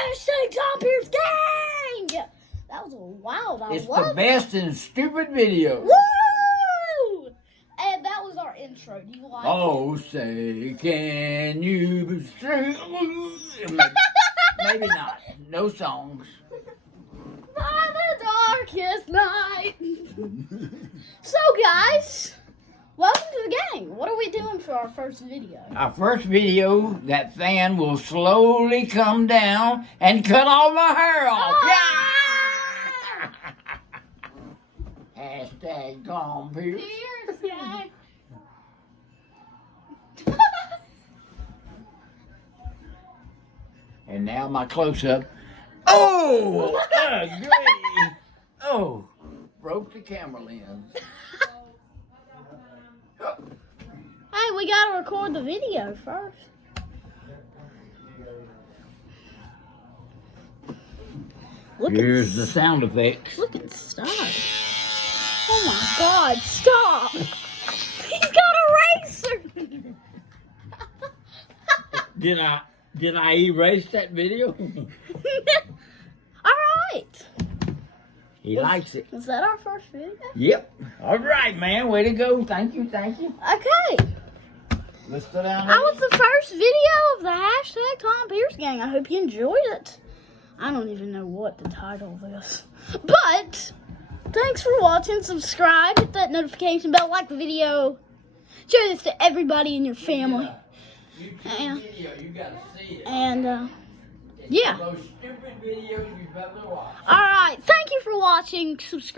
Hashtag Tom Pierce Gang! That was wild. It's the best in stupid video. Woo! And that was our intro. Do you like Oh, say, can you sing? Maybe not. No songs. By the darkest night. So, guys, welcome to the gang. What are we doing for our first video? Our first video, that fan will slowly come down and cut all my hair off. Ah! Yeah! Hashtag Tom Pierce. Pierce Gang. And now my close-up. Oh! Ugly! Oh! Broke the camera lens. Hey, we gotta record the video first. Here's the sound effects. Look at Stop. Oh my God, stop. He's got a razor. Did I erase that video? All right. He likes it. Is that our first video? Yep. All right, man. Way to go. Thank you. Thank you. Okay. Let's sit down. That was the first video of the hashtag Tom Pierce Gang. I hope you enjoyed it. I don't even know what to title this. But, thanks for watching. Subscribe, hit that notification bell, like the video. Share this to everybody in your family. YouTube video. You gotta see it. And, It's yeah. the most stupid videos you've ever watched. Alright, thank you for watching. Subscribe.